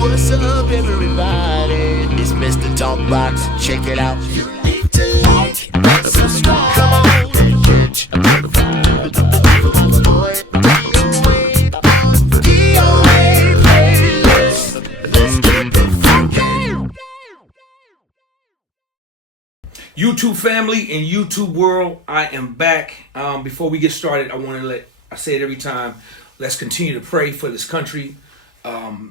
What's up, everybody? It's Mr. Talkbox. Check it out. You need to like, subscribe. Come on and catch a motherfucker. DOA playlist. Let's keep it funky. YouTube family and YouTube world, I am back. Before we get started, I say it every time, let's continue to pray for this country.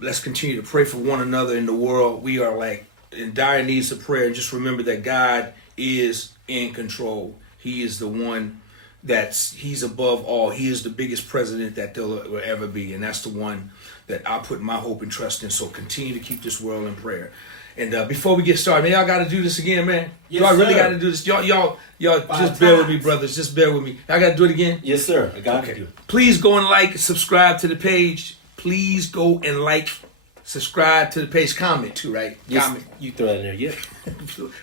Let's continue to pray for one another in the world. We are like in dire needs of prayer. And just remember that God is in control. He is the one he's above all. He is the biggest president that there will ever be. And that's the one that I put my hope and trust in. So continue to keep this world in prayer. And before we get started, man, y'all got to do this again, man. Yes, do I really sir. got to do this? Y'all, just bear with me, brothers. Just bear with me. I got to do it again? Yes, sir. I got to do it. Please go and like, subscribe to the page. Please go and like, subscribe to the page. Comment too, right? Yes, Comment. you throw that in there, yeah.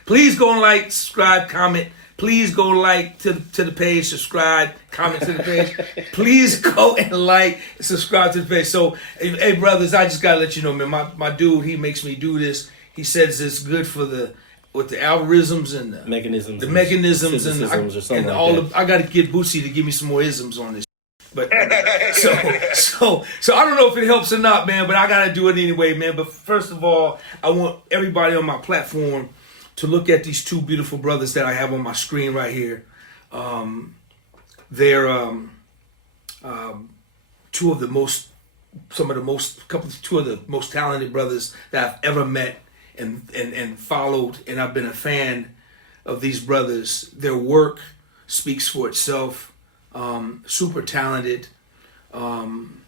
Please go and like, subscribe, comment. Please go like to the page, subscribe, comment to the page. Please go and like, subscribe to the page. So, hey brothers, I just gotta let you know, man. My dude, he makes me do this. He says it's good for the algorithms and the mechanisms and I got to get Bootsy to give me some more isms on this. But so I don't know if it helps or not, man. But I got to do it anyway, man. But first of all, I want everybody on my platform to look at these two beautiful brothers that I have on my screen right here. They're two of the most talented brothers that I've ever met. And followed, and I've been a fan of these brothers. Their work speaks for itself. Super talented, and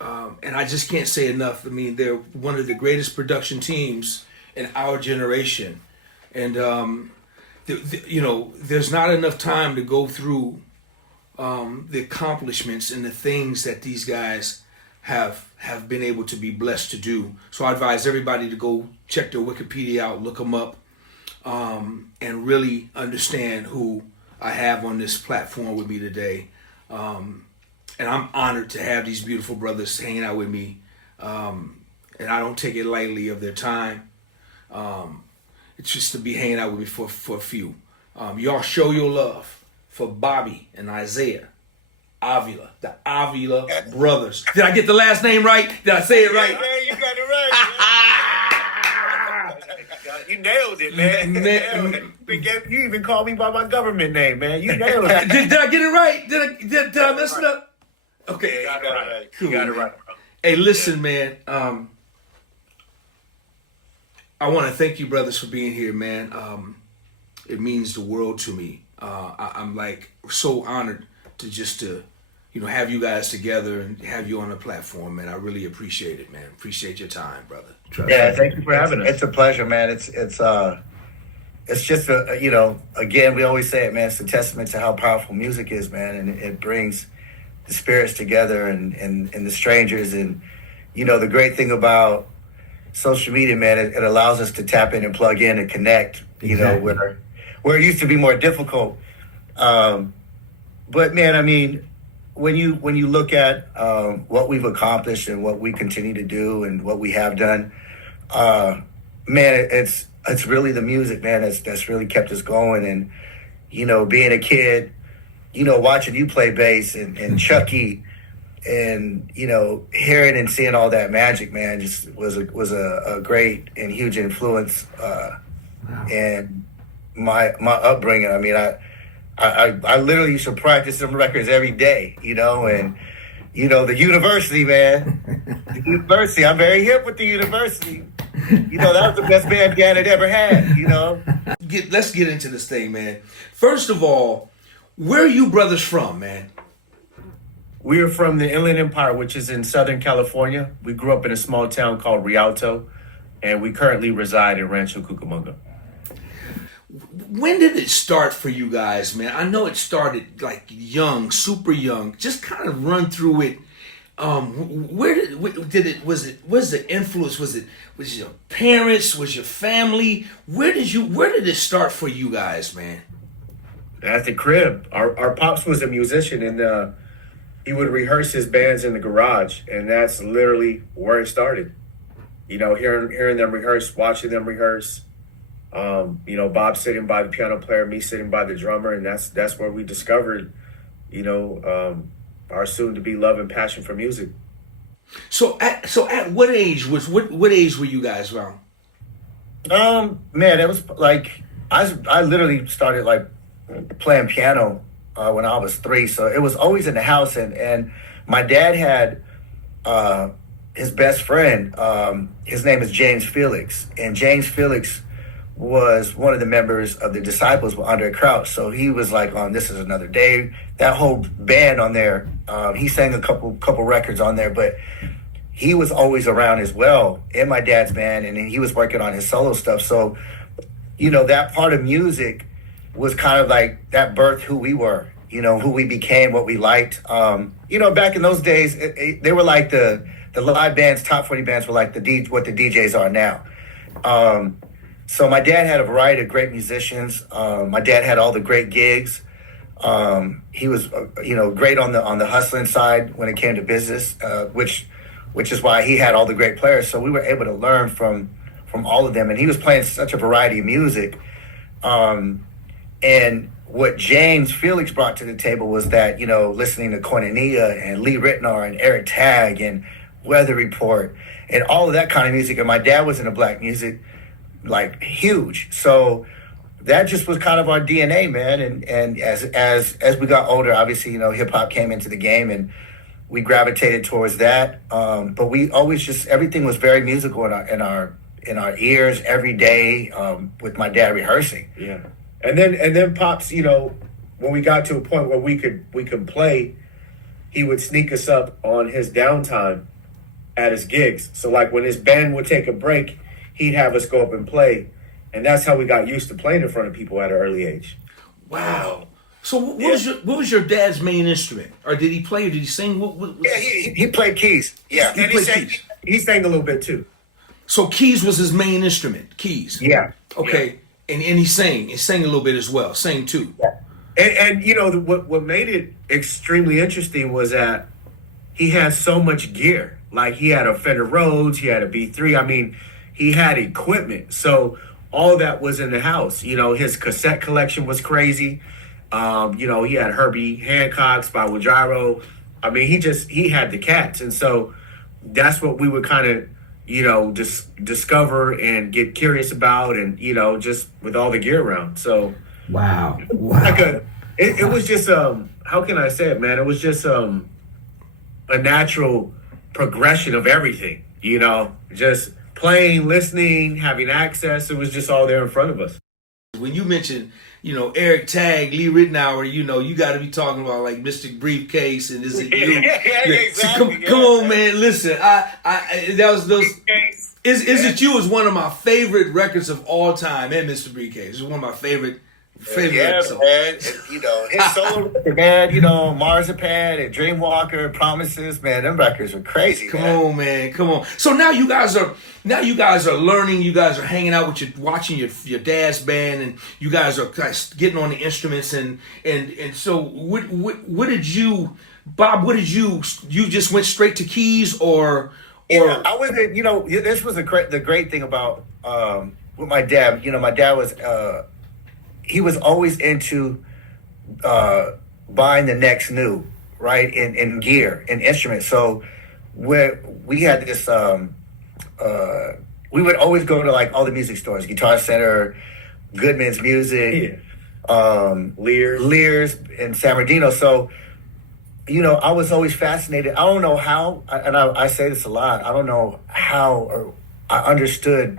I just can't say enough. I mean, they're one of the greatest production teams in our generation, and there's not enough time to go through the accomplishments and the things that these guys have been able to be blessed to do. So I advise everybody to go check their Wikipedia out, look them up, and really understand who I have on this platform with me today. And I'm honored to have these beautiful brothers hanging out with me. And I don't take it lightly of their time. It's just to be hanging out with me for a few. Y'all show your love for Bobby and Isaiah. Avila, the Avila Brothers. Did I get the last name right? Did I say it right? Yeah, you got it right. You nailed it, man. You even called me by my government name, man. You nailed it. Did I get it right? Did I mess it up? Okay. You got it right. Cool, You got it man. right, bro. Hey, listen, man. I want to thank you, brothers, for being here, man. It means the world to me. I'm like so honored to have you guys together and have you on the platform, man. I really appreciate it, man. Appreciate your time, brother. Trust me. Thank you for having us. It's a pleasure, man. It's just again, we always say it, man. It's a testament to how powerful music is, man, and it brings the spirits together and the strangers. And the great thing about social media, man, it allows us to tap in and plug in and connect. Exactly. Where it used to be more difficult. But man, I mean, when you look at what we've accomplished and what we continue to do and what we have done, man, it's really the music, man, that's really kept us going. And being a kid, watching you play bass and Chucky, and hearing and seeing all that magic, man, just was a great and huge influence. Wow. And my upbringing. I mean, I literally used to practice some records every day, and the university, man, the university. I'm very hip with the university. That was the best band Dad had ever had. Let's get into this thing, man. First of all, where are you brothers from, man? We are from the Inland Empire, which is in Southern California. We grew up in a small town called Rialto, and we currently reside in Rancho Cucamonga. When did it start for you guys, man? I know it started like young, super young. Just kind of run through it. Where did it? Was the influence? Was your parents? Was your family? Where did it start for you guys, man? At the crib. Our pops was a musician, and he would rehearse his bands in the garage, and that's literally where it started. You know, hearing them rehearse, watching them rehearse. You know, Bob sitting by the piano player, me sitting by the drummer, and that's where we discovered, you know, our soon-to-be love and passion for music. So at what age what age were you guys around? Man, it was like I literally started like playing piano when I was 3, so it was always in the house. And my dad had his best friend. His name is James Felix, and James Felix was one of the members of the Disciples with Andre Crouch. So he was like on This Is Another Day, that whole band on there. He sang a couple records on there, but he was always around as well in my dad's band, and then he was working on his solo stuff. So, you know, that part of music was kind of like that birthed who we were, you know, who we became, what we liked. You know, back in those days, they were like the live bands, top 40 bands were like what the DJs are now. So my dad had a variety of great musicians. My dad had all the great gigs. He was, you know, great on the hustling side when it came to business, which is why he had all the great players. So we were able to learn from all of them. And he was playing such a variety of music. And what James Felix brought to the table was that, you know, listening to Koinonia and Lee Ritenour and Eric Tagg and Weather Report and all of that kind of music. And my dad was into black music, like huge. So that just was kind of our DNA, man. And as we got older, obviously, you know, hip hop came into the game and we gravitated towards that. But we always just, everything was very musical in our ears every day, with my dad rehearsing. Yeah. And then Pops, you know, when we got to a point where we could play, he would sneak us up on his downtime at his gigs. So like when his band would take a break, he'd have us go up and play. And that's how we got used to playing in front of people at an early age. Wow. So what was your dad's main instrument? Or did he play or did he sing? Yeah, he played keys. Yeah. And he sang a little bit too. So keys was his main instrument. Keys. Yeah. Okay. Yeah. And he sang. He sang a little bit as well. Sang too. Yeah. And you know, what made it extremely interesting was that he had so much gear. Like he had a Fender Rhodes, he had a B3. I mean, he had equipment. So all that was in the house. You know, his cassette collection was crazy. You know, he had Herbie Hancock's by Wajiro. I mean, he had the cats. And so that's what we would kind of, you know, discover and get curious about, and, you know, just with all the gear around. So wow. Like it was just how can I say it, man? It was just a natural progression of everything, you know, just playing, listening, having access. It was just all there in front of us. When you mentioned, you know, Eric Tagg, Lee Ritenour, you know, you got to be talking about like Mystic Briefcase and Is It You? Yeah, exactly. Come on, man. Listen, that was those. Is It You is one of my favorite records of all time, and Mr. Briefcase. It's one of my favorite records. Man. And, you know, his solo record, man, you know, Marzipan and Dreamwalker, Promises, man, them records are crazy. Come on, man. Come on. So now you guys are learning. You guys are hanging out with watching your dad's band, and you guys are getting on the instruments, and so what did you, Bob? What did you just went straight to keys or? Yeah, I was. You know, this was the great thing about with my dad. You know, my dad was he was always into buying the next new, right, in gear and instruments. So we had this. We would always go to like all the music stores, Guitar Center, Goodman's Music, Lear's, and San Bernardino. So, you know, I was always fascinated. I don't know how, and I say this a lot, I don't know how or I understood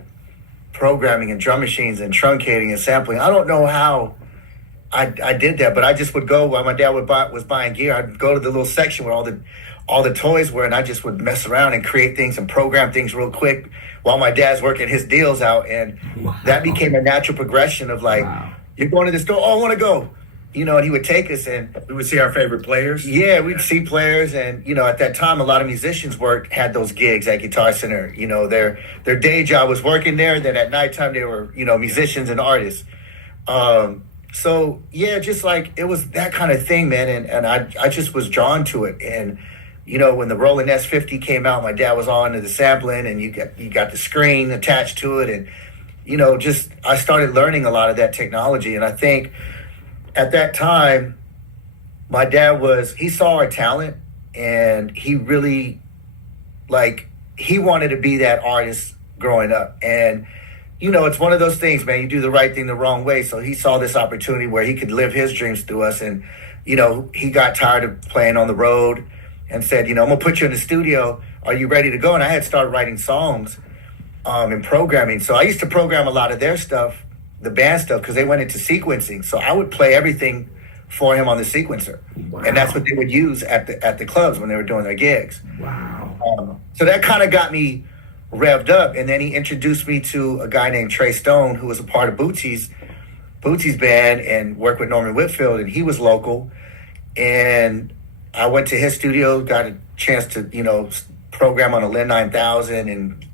programming and drum machines and truncating and sampling. I don't know how I did that, but I just would go while my dad was buying gear. I'd go to the little section where all the toys were, and I just would mess around and create things and program things real quick while my dad's working his deals out. And that became a natural progression of like, you're going to the store, oh, I want to go. You know, and he would take us and we would see our favorite players. Yeah, we'd see players. And, you know, at that time, a lot of musicians had those gigs at Guitar Center. You know, their day job was working there. Then at nighttime, they were, you know, musicians and artists. So, yeah, just like it was that kind of thing, man. And I just was drawn to it. And when the Roland S50 came out, my dad was on to the sampling, and you got the screen attached to it, and just I started learning a lot of that technology. And I think at that time, my dad he saw our talent, and he really, he wanted to be that artist growing up. And it's one of those things, man. You do the right thing the wrong way. So he saw this opportunity where he could live his dreams through us. And, he got tired of playing on the road and said, I'm going to put you in the studio. Are you ready to go? And I had started writing songs and programming. So I used to program a lot of their stuff, the band stuff, because they went into sequencing. So I would play everything for him on the sequencer. Wow. And that's what they would use at the clubs when they were doing their gigs. Wow. So that kind of got me revved up. And then he introduced me to a guy named Trey Stone, who was a part of Bootsy's band and worked with Norman Whitfield, and he was local. And I went to his studio, got a chance to, program on a Lin 9000 and,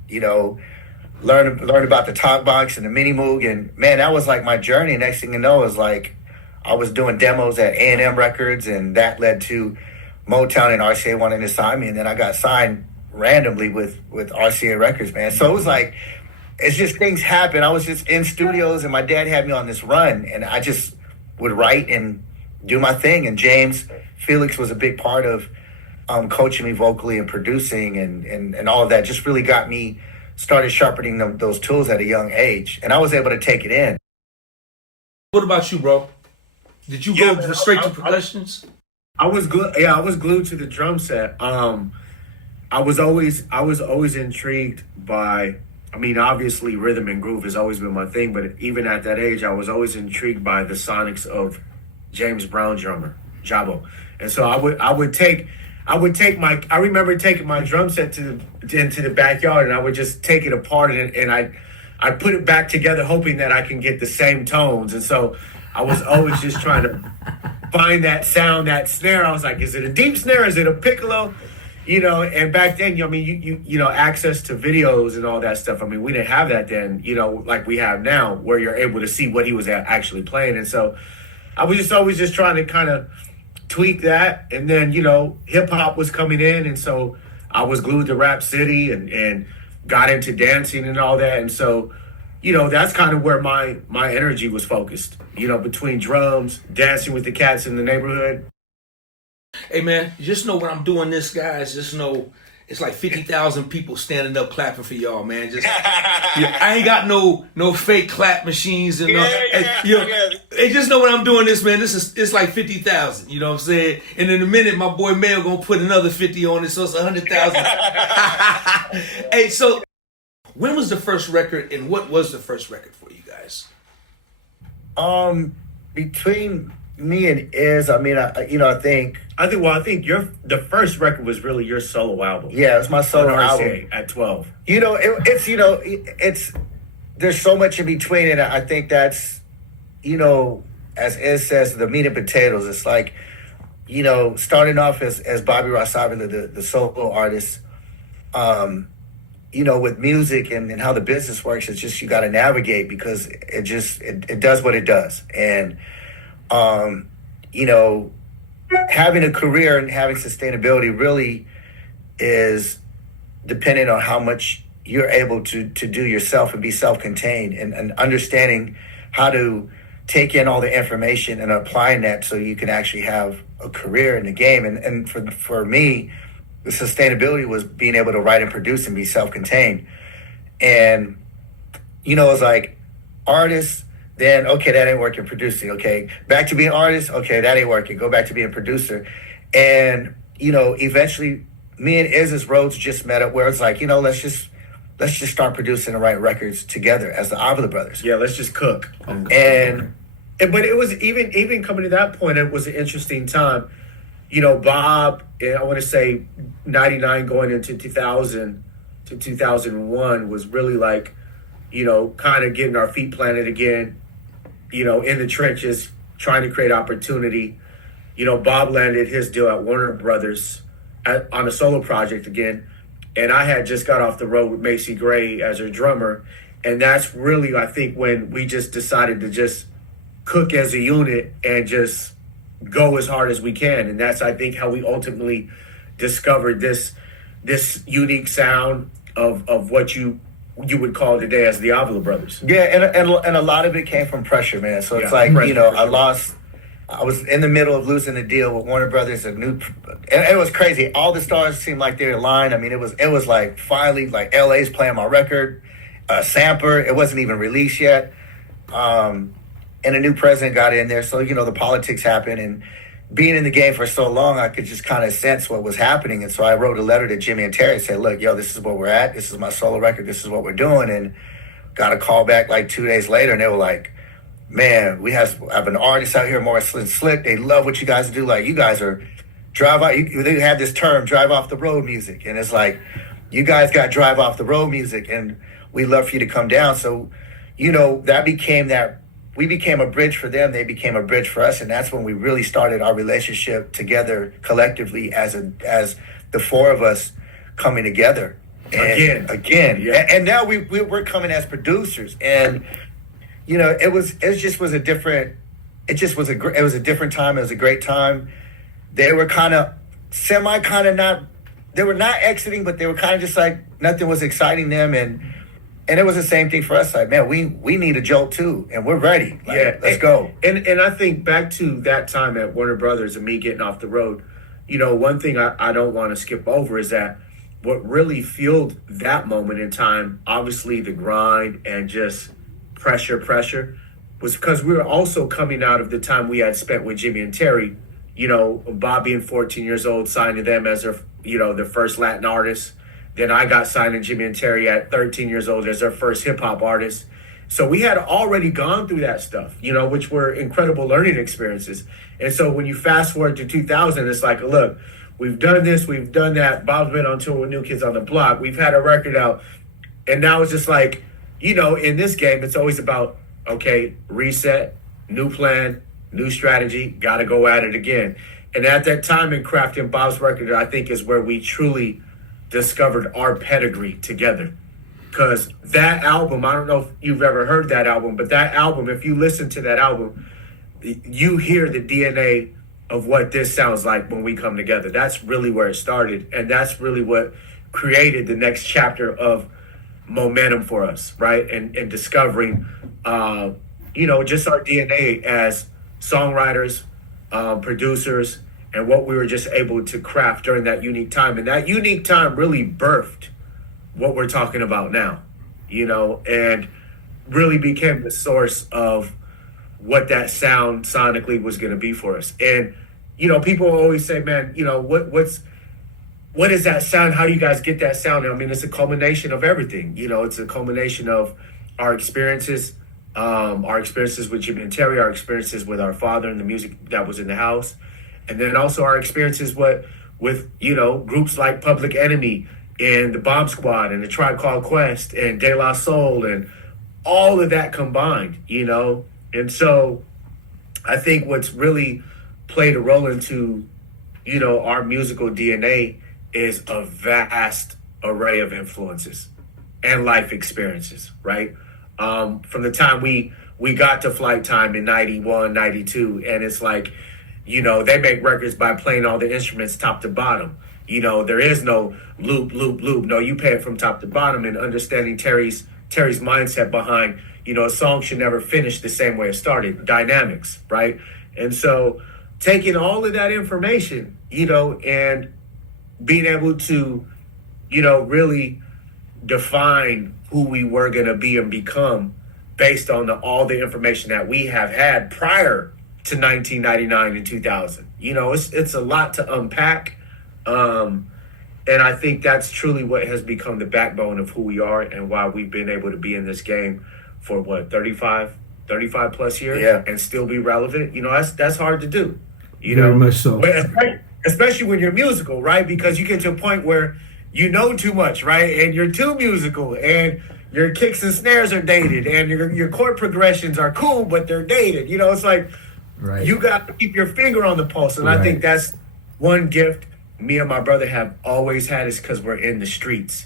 learn about the talk box and the mini moog. And man, that was like my journey. Next thing you know is like I was doing demos at A&M Records, and that led to Motown and RCA wanting to sign me. And then I got signed randomly with RCA Records, man. So it was like, it's just things happen. I was just in studios, and my dad had me on this run, and I just would write and do my thing. And James Felix was a big part of coaching me vocally and producing and all of that. Just really got me started sharpening those tools at a young age, and I was able to take it in. What about you, bro? Did you go straight to percussions? I was glued to the drum set. I was always intrigued by, obviously rhythm and groove has always been my thing, but even at that age, I was always intrigued by the sonics of James Brown drummer, Jabo. And so I remember taking my drum set into the backyard, and I would just take it apart and I put it back together hoping that I can get the same tones. And so I was always just trying to find that sound, that snare. I was like, is it a deep snare? Is it a piccolo? And back then, you access to videos and all that stuff. We didn't have that then, like we have now, where you're able to see what he was actually playing. And so I was always just trying to kind of tweak that. And then, hip hop was coming in. And so I was glued to Rap City and got into dancing and all that. And so, that's kind of where my energy was focused, between drums, dancing with the cats in the neighborhood. Hey, man, just know when I'm doing this, guys, just know it's like 50,000 people standing up clapping for y'all, man. Just I ain't got no fake clap machines and just know when I'm doing this, man. It's like 50,000. You know what I'm saying? And in a minute, my boy Mayo gonna put another 50 on it, so it's 100,000. Hey, so when was the first record, and what was the first record for you guys? Between me and Iz, I think the first record was really your solo album. Yeah, it's my solo album at 12. It's there's so much in between, and I think that's as Iz says, the meat and potatoes. It's like starting off as Bobby Ross Avila, the solo artist. With music and how the business works, it's just you got to navigate because it does what it does. And having a career and having sustainability really is dependent on how much you're able to do yourself and be self-contained and understanding how to take in all the information and applying that so you can actually have a career in the game. And for me, the sustainability was being able to write and produce and be self-contained. And, it's like artists, then, okay, that ain't working, producing. Okay, back to being artist. Okay, that ain't working. Go back to being producer. And, eventually me and Iz's roads just met up where it's like, let's just start producing and writing records together as the Avila Brothers. Yeah, let's just cook. But it was even coming to that point, it was an interesting time. Bob, I want to say 99 going into 2000 to 2001 was really like, kind of getting our feet planted again, in the trenches, trying to create opportunity. Bob landed his deal at Warner Brothers on a solo project again. And I had just got off the road with Macy Gray as her drummer. And that's really, I think, when we just decided to just cook as a unit and just go as hard as we can. And that's, I think, how we ultimately discovered this unique sound of what you would call today as the Avila Brothers. Yeah, and a lot of it came from pressure, man. So it's Yeah, like, pressure, for sure. I was in the middle of losing a deal with Warner Brothers, and it was crazy. All the stars seemed like they were aligned. I mean, it was like finally, like LA's playing my record, sampler. It wasn't even released yet, and a new president got in there. So the politics happened, and being in the game for so long, I could just kind of sense what was happening. And so I wrote a letter to Jimmy and Terry and said, look, this is where we're at. This is my solo record. This is what we're doing. And got a call back like 2 days later, and they were like, man, we have an artist out here, more slick. They love what you guys do. Like, you guys are they have this term, drive off the road music. And it's like, you guys got drive off the road music, and we'd love for you to come down. So, we became a bridge for them. They became a bridge for us. And that's when we really started our relationship together collectively as the four of us coming together. And again. Yeah. And now we're coming as producers. And, it was a different time. It was a great time. They were they were not exiting, but they were kind of just like nothing was exciting them. And it was the same thing for us. Like, man, we need a jolt too, and we're ready. Like, let's go. And I think back to that time at Warner Brothers and me getting off the road, one thing I don't want to skip over is that what really fueled that moment in time, obviously the grind and just pressure, was because we were also coming out of the time we had spent with Jimmy and Terry. Bob being 14 years old, signing them as their first Latin artist. Then I got signed to Jimmy and Terry at 13 years old as their first hip hop artist. So we had already gone through that stuff, which were incredible learning experiences. And so when you fast forward to 2000, it's like, look, we've done this, we've done that. Bob's been on tour with New Kids on the Block. We've had a record out. And now it's just like, in this game, it's always about, okay, reset, new plan, new strategy, got to go at it again. And at that time in crafting Bob's record, I think is where we truly discovered our pedigree together. Because that album, I don't know if you've ever heard that album, but that album, if you listen to that album, you hear the DNA of what this sounds like when we come together. That's really where it started. And that's really what created the next chapter of momentum for us, right? And discovering, just our DNA as songwriters, producers, and what we were just able to craft during that unique time. And that unique time really birthed what we're talking about now, and really became the source of what that sound sonically was going to be for us. And, people always say, man, what is that sound? How do you guys get that sound? I mean, it's a culmination of everything. It's a culmination of our experiences with Jimmy and Terry, our experiences with our father and the music that was in the house. And then also our experiences with groups like Public Enemy and the Bomb Squad and the Tribe Called Quest and De La Soul and all of that combined, And so I think what's really played a role into, our musical DNA is a vast array of influences and life experiences, right? From the time we got to Flight Time in 91, 92, and it's like, they make records by playing all the instruments top to bottom. There is no loop. No, you play it from top to bottom, and understanding Terry's mindset behind, a song should never finish the same way it started. Dynamics, right? And so taking all of that information, and being able to, really define who we were going to be and become based on all the information that we have had prior to 1999 and 2000. It's a lot to unpack. And I think that's truly what has become the backbone of who we are and why we've been able to be in this game for 35 plus years, yeah, and still be relevant. That's hard to do, Very much so. Especially when you're musical, right? Because you get to a point where you know too much, right? And you're too musical, and your kicks and snares are dated, and your chord progressions are cool, but they're dated. It's like, right, you got to keep your finger on the pulse. And right. I think that's one gift me and my brother have always had, is because we're in the streets.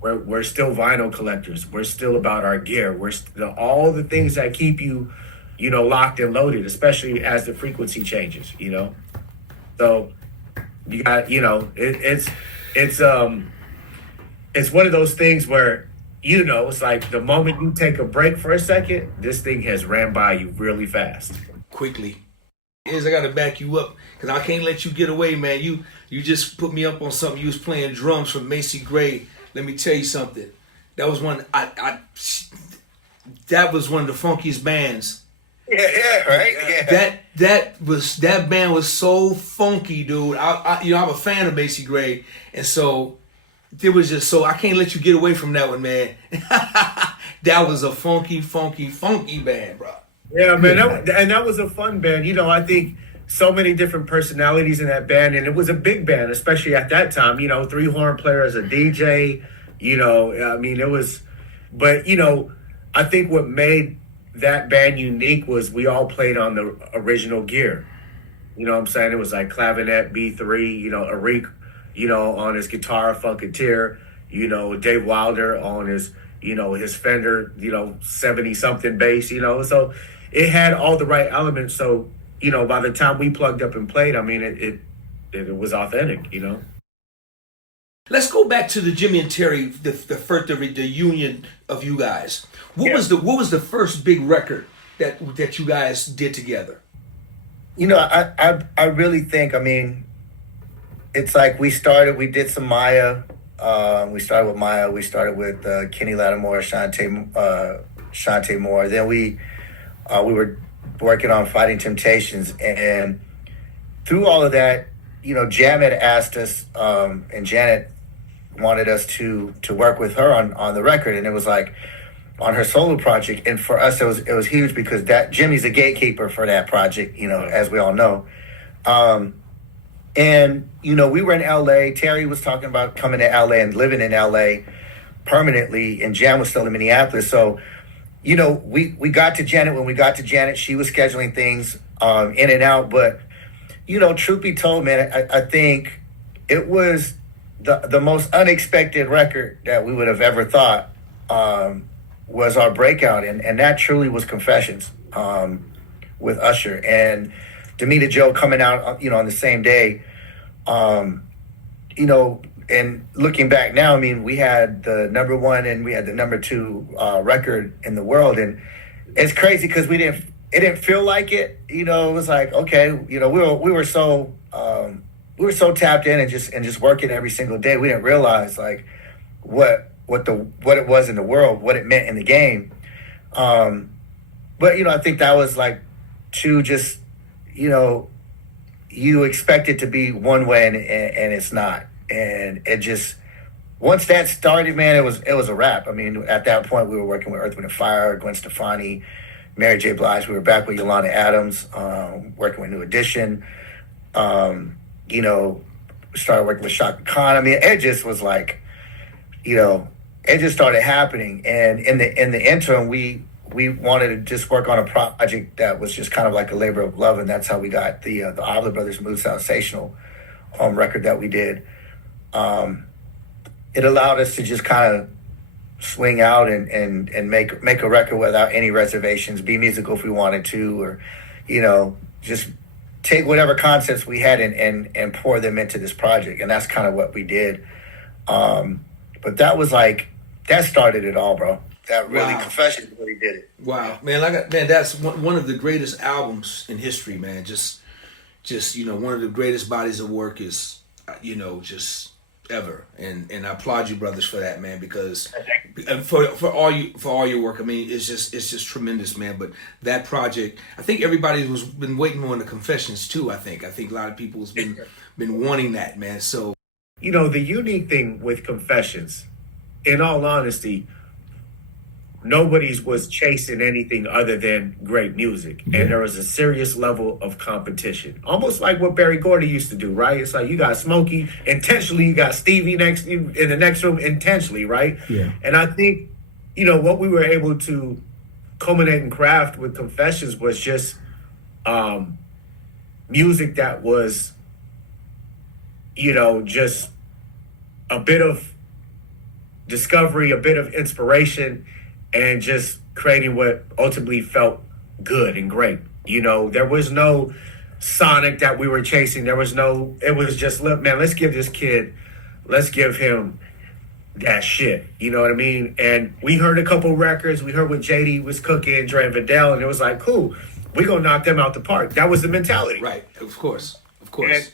We're still vinyl collectors. We're still about our gear. We're all the things that keep you, locked and loaded, especially as the frequency changes, So You got, it's one of those things where, it's like the moment you take a break for a second, this thing has ran by you really fast. Quickly. I got to back you up because I can't let you get away, man. You just put me up on something. You was playing drums from Macy Gray. Let me tell you something. That was one that was one of the funkiest bands. Yeah, right. Yeah. That band was so funky, dude. I'm a fan of Macy Gray, and so it was just so I can't let you get away from that one, man. That was a funky band, bro. Yeah, man, that was a fun band. I think so many different personalities in that band, and it was a big band, especially at that time. 3-horn player as a DJ. It was, but I think what made that band unique was we all played on the original gear. You know what I'm saying? It was like clavinet, B3, Arik, on his guitar, Funketeer, Dave Wilder on his, his Fender, 70-something bass, so it had all the right elements. So, by the time we plugged up and played, it was authentic, Let's go back to the Jimmy and Terry, the first the union of you guys. What was the first big record that you guys did together? I really think, it's like we did some Maya. We started with Maya. We started with Kenny Lattimore, Shantae Moore. Then we were working on Fighting Temptations, and through all of that, Janet asked us, and Janet wanted us to work with her on the record, and it was like on her solo project. And for us, it was huge because that Jimmy's a gatekeeper for that project, as we all know. And we were in LA. Terry was talking about coming to LA and living in LA permanently, and Jan was still in Minneapolis. So, we got to Janet. When we got to Janet, she was scheduling things in and out. But, truth be told, man, I think it was the most unexpected record that we would have ever thought was our breakout. And that truly was Confessions with Usher. And Demita Joe coming out, on the same day, and looking back now, we had the number 1 and we had the number 2 record in the world, and it's crazy because it didn't feel like it. It was like, okay, we were so tapped in and just working every single day. We didn't realize like what it was in the world, what it meant in the game. But I think that was like to just you expect it to be one way and it's not. And it just, once that started, man, it was a wrap. At that point we were working with Earth, Wind & Fire, Gwen Stefani, Mary J. Blige. We were back with Yolanda Adams, working with New Edition. Started working with Shaka Khan. It just was like, it just started happening. And in the interim, we wanted to just work on a project that was just kind of like a labor of love, and that's how we got the Avila Brothers Mood Sensational record that we did. It allowed us to just kind of swing out and make a record without any reservations, be musical if we wanted to, or just take whatever concepts we had and pour them into this project. And that's kind of what we did. But that was like, that started it all, bro. That really, wow. Confessions really did it. Wow, man! That's one of the greatest albums in history, man. Just one of the greatest bodies of work is, just ever. And I applaud you, brothers, for that, man. Because for all your work, it's just tremendous, man. But that project, I think everybody been waiting on the Confessions too. I think a lot of people's been wanting that, man. So, the unique thing with Confessions, in all honesty, nobody's was chasing anything other than great music. Yeah. And there was a serious level of competition. Almost like what Barry Gordy used to do, right? It's like you got Smokey intentionally, you got Stevie in the next room intentionally, right? Yeah. And I think, what we were able to culminate and craft with Confessions was just music that was, just a bit of discovery, a bit of inspiration, and just creating what ultimately felt good and great. There was no sonic that we were chasing. There was no. It was just, look, man, let's give him that shit. You know what I mean? And we heard a couple records. We heard what JD was cooking, Dre and Vidal, and it was like, cool. We gonna knock them out the park. That was the mentality. Right. Of course. And,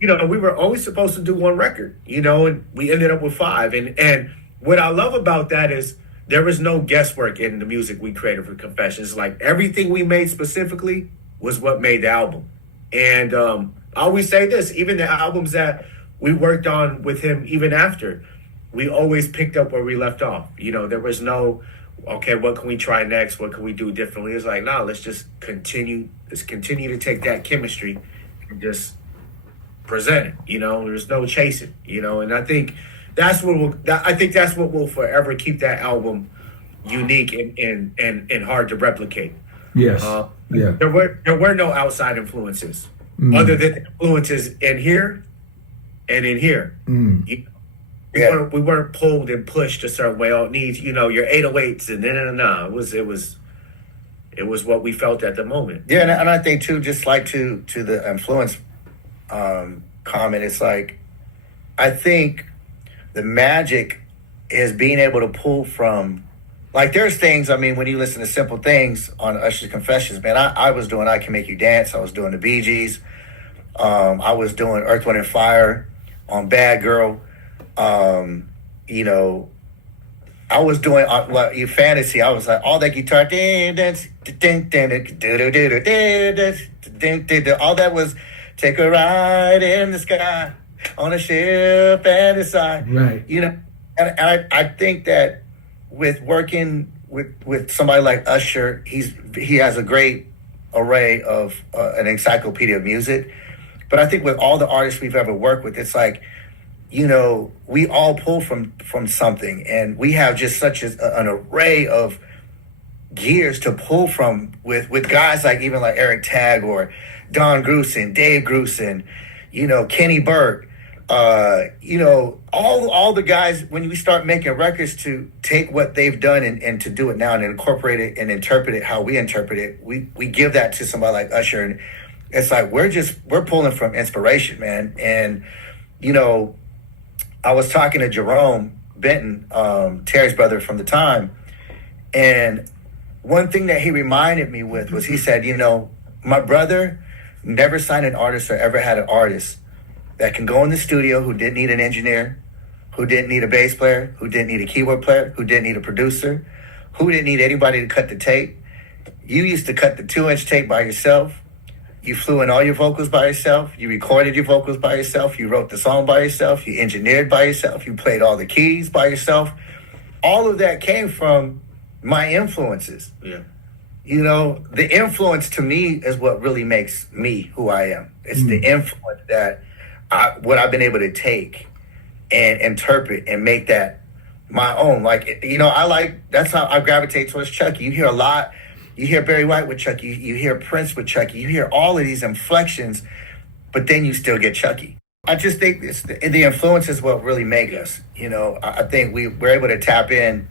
you know, we were always supposed to do one record, you know, and we ended up with 5. And what I love about that is there was no guesswork in the music we created for Confessions. Like, everything we made specifically was what made the album. And I always say this, even the albums that we worked on with him even after, we always picked up where we left off. You know, there was no, okay, what can we try next? What can we do differently? It's like, nah, let's just continue. Let's continue to take that chemistry and just present it. You know, there's no chasing. You know, and I think that's what will forever keep that album unique and hard to replicate. Yes. Yeah. There were no outside influences other than influences in here and in here. You know, we weren't pulled and pushed a certain way. Oh, it needs, you know, your 808s and no. It was what we felt at the moment. Yeah, and I think too, just like to the influence comment, it's like, I think the magic is being able to pull from, like, there's things, I mean, when you listen to Simple Things on Usher's Confessions, man, I was doing I Can Make You Dance, I was doing the Bee Gees, I was doing Earth, Wind, and Fire on Bad Girl, you know, I was doing your fantasy. I was like, all that guitar, all that was take a ride in the sky on a ship and the side. Right. You know, and I think that with working with somebody like Usher, he has a great array of an encyclopedia of music. But I think with all the artists we've ever worked with, it's like, you know, we all pull from something, and we have just such an array of gears to pull from with guys like even like Eric Tagg or Don Grusin, Dave Grusin, you know, Kenny Burke, you know, all the guys, when we start making records, to take what they've done and to do it now and incorporate it and interpret it how we interpret it, we give that to somebody like Usher, and it's like we're pulling from inspiration, man. And, you know, I was talking to Jerome Benton, Terry's brother from the time, and one thing that he reminded me with was, he said, you know, my brother never signed an artist or ever had an artist that can go in the studio who didn't need an engineer, who didn't need a bass player, who didn't need a keyboard player, who didn't need a producer, who didn't need anybody to cut the tape. You used to cut the 2-inch tape by yourself. You flew in all your vocals by yourself. You recorded your vocals by yourself. You wrote the song by yourself. You engineered by yourself. You played all the keys by yourself. All of that came from my influences. Yeah. You know, the influence to me is what really makes me who I am. It's the influence that what I've been able to take and interpret and make that my own. Like, you know, that's how I gravitate towards Chucky. You hear a lot. You hear Barry White with Chucky. You hear Prince with Chucky. You hear all of these inflections, but then you still get Chucky. I just think the influence is what really make us. You know, I think we're able to tap in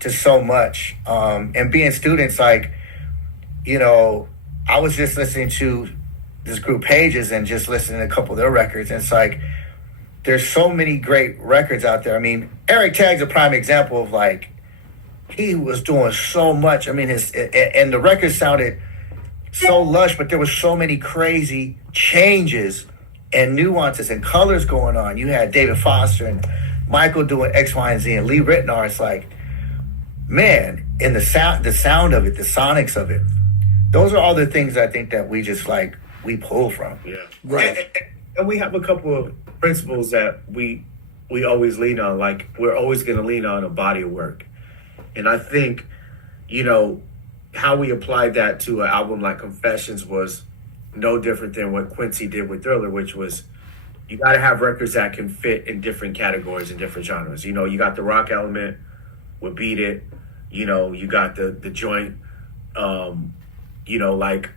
to so much. And being students, like, you know, I was just listening to this group Pages and just listening to a couple of their records. And it's like, there's so many great records out there. I mean, Eric Tagg's a prime example of, like, he was doing so much. I mean, and the record sounded so lush, but there was so many crazy changes and nuances and colors going on. You had David Foster and Michael doing X, Y, and Z, and Lee Ritenour. It's like, man, and the sound of it, the sonics of it, those are all the things I think that we just, like, we pull from. Yeah. Right. And we have a couple of principles that we always lean on. Like, we're always going to lean on a body of work. And I think, you know, how we applied that to an album like Confessions was no different than what Quincy did with Thriller, which was, you got to have records that can fit in different categories and different genres. You know, you got the rock element with Beat It. You know, you got the joint, you know, like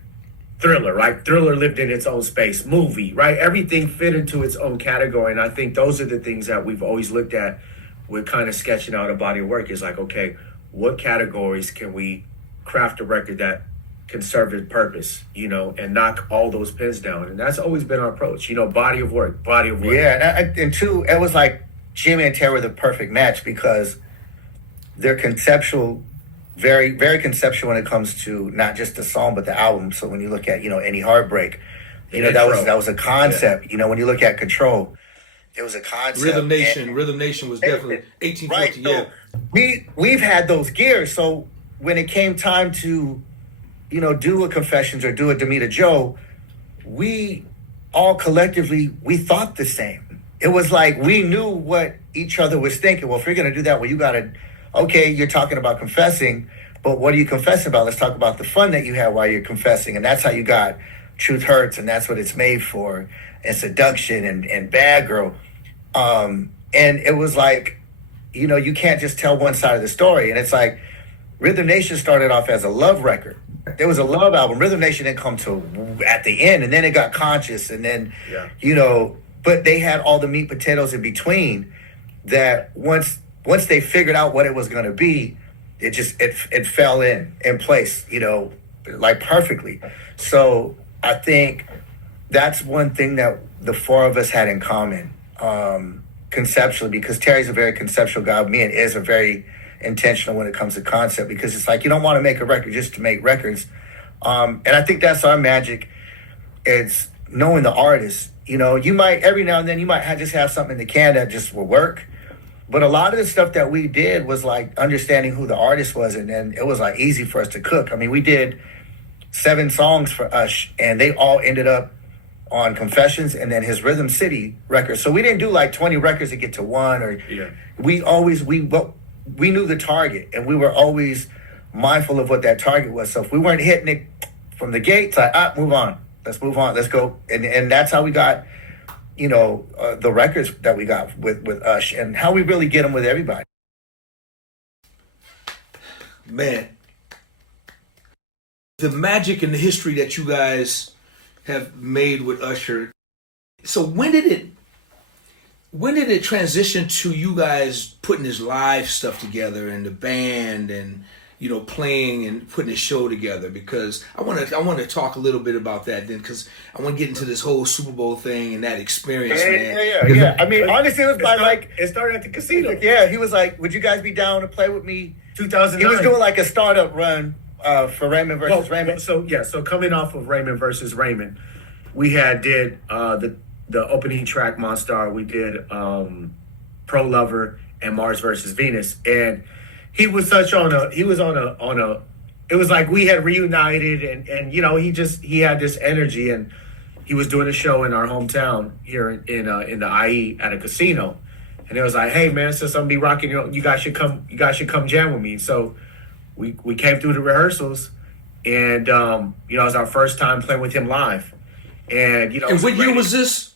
Thriller, right? Thriller lived in its own space. Movie, right? Everything fit into its own category. And I think those are the things that we've always looked at with kind of sketching out a body of work. Is like, okay, what categories can we craft a record that conservative purpose, and knock all those pins down. And that's always been our approach, body of work. Yeah, and two, it was like Jimmy and Terry were the perfect match because they're conceptual, very, very conceptual when it comes to not just the song but the album. So when you look at Any Heartbreak, that was a concept. Yeah. When you look at Control, it was a concept. Rhythm Nation was definitely 1840. Right. So Yeah, we've had those gears. So when it came time to do a Confessions or do a Demita Joe, we all collectively we thought the same. It was like we knew what each other was thinking. Well, if you're gonna do that, well, you gotta. Okay, you're talking about confessing, but what are you confessing about? Let's talk about the fun that you had while you're confessing, and that's how you got Truth Hurts, and that's what it's made for, and Seduction and Bad Girl. And it was like, you can't just tell one side of the story. And it's like Rhythm Nation started off as a love record. There was a love album. Rhythm Nation didn't come to at the end, and then it got conscious, and then but they had all the meat potatoes in between that once they figured out what it was going to be, it just it fell in place, like perfectly. So I think that's one thing that the four of us had in common, conceptually, because Terry's a very conceptual guy. Me and Iz are very intentional when it comes to concept, because it's like you don't want to make a record just to make records. And I think that's our magic. It's knowing the artist. You might every now and then you might just have something in the can that just will work. But a lot of the stuff that we did was like understanding who the artist was, and then it was like easy for us to cook. I mean, we did 7 songs for Ush, and they all ended up on Confessions and then his Rhythm City record. So we didn't do like 20 records to get to one, or we knew the target, and we were always mindful of what that target was. So if we weren't hitting it from the gate, it's like, move on. Let's move on. Let's go. And that's how we got, the records that we got with Ush, and how we really get them with everybody. man. The magic and the history that you guys have made with Usher. So when did it transition to you guys putting this live stuff together and the band and playing and putting a show together? Because I want to talk a little bit about that then, because I want to get into this whole Super Bowl thing and that experience, man. Yeah. I mean, honestly, it was it started at the casino. Yeah, he was like, "Would you guys be down to play with me?" 2009. He was doing like a startup run for Raymond versus Raymond. So coming off of Raymond versus Raymond, we did the opening track Monstar. We did Pro Lover and Mars versus Venus, and he was on a it was like we had reunited, and he had this energy, and he was doing a show in our hometown here in the IE at a casino. And it was like, hey man, since I'm gonna be rocking, you guys should come jam with me. So we came through the rehearsals, and it was our first time playing with him live. And And what year was this?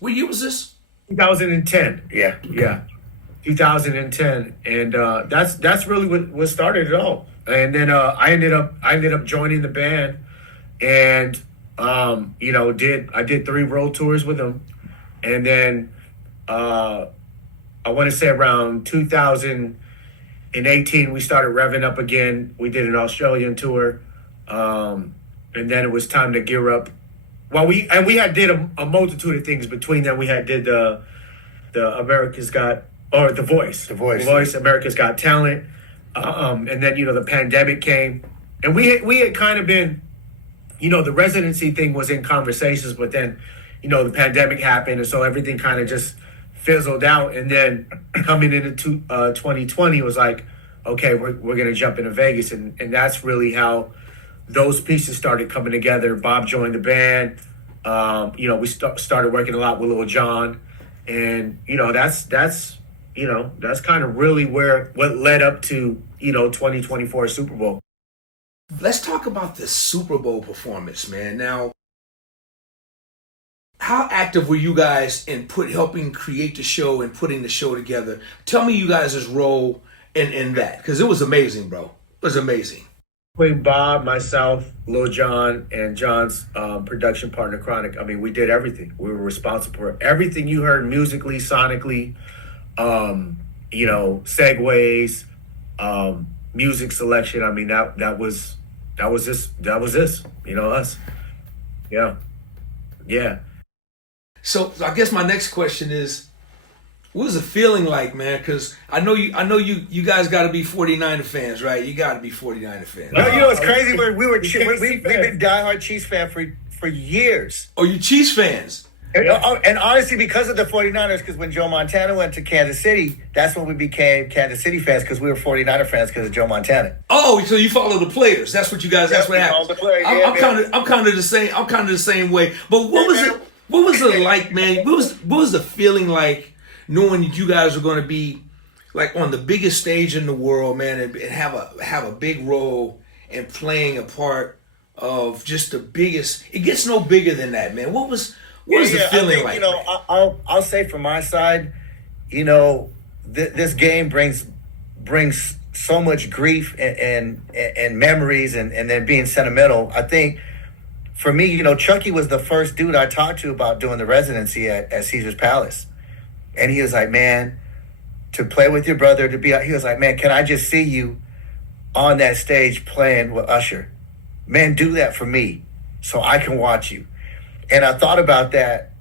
2010. Yeah. 2010, and that's really what started it all. And then I ended up joining the band, and I did 3 road tours with them, and then I want to say around 2018 we started revving up again. We did an Australian tour, and then it was time to gear up. Well, we had did a multitude of things between them. We had did the America's Got, or The Voice. The Voice, America's Got Talent. And then, the pandemic came. And we had kind of been, the residency thing was in conversations, but then, the pandemic happened, and so everything kind of just fizzled out. And then coming into 2020, it was like, okay, we're going to jump into Vegas. And that's really how those pieces started coming together. Bob joined the band. We started working a lot with Lil Jon. And, that's kind of really what led up to, 2024 Super Bowl. Let's talk about the Super Bowl performance, man. Now, how active were you guys in helping create the show and putting the show together? Tell me you guys' role in that, because it was amazing, bro. It was amazing. Between Bob, myself, Lil Jon, and John's production partner, Chronic, I mean, we did everything. We were responsible for everything you heard musically, sonically, segues, music selection. I mean, that was that was this, us. Yeah. Yeah. So I guess my next question is, what was the feeling like, man? Because I know you guys got to be 49er fans, right? You got to be 49er fans. No, it's crazy. We've been diehard Chiefs fan for years. Oh, you Chiefs fans? And honestly, because of the 49ers, because when Joe Montana went to Kansas City, that's when we became Kansas City fans, because we were 49er fans because of Joe Montana. Oh, so you follow the players? That's what you guys. That's what happens. I'm kind of the same. I'm kind of the same way. But what was it? What was it like, man? What was the feeling like knowing that you guys were going to be like on the biggest stage in the world, man, and have a big role in playing a part of just the biggest? It gets no bigger than that, man. What was the feeling like? I'll say from my side, this game brings so much grief and memories and then being sentimental. I think for me, Chucky was the first dude I talked to about doing the residency at Caesar's Palace. And he was like, man, to play with your brother, he was like, man, can I just see you on that stage playing with Usher? Man, do that for me so I can watch you. And I thought about that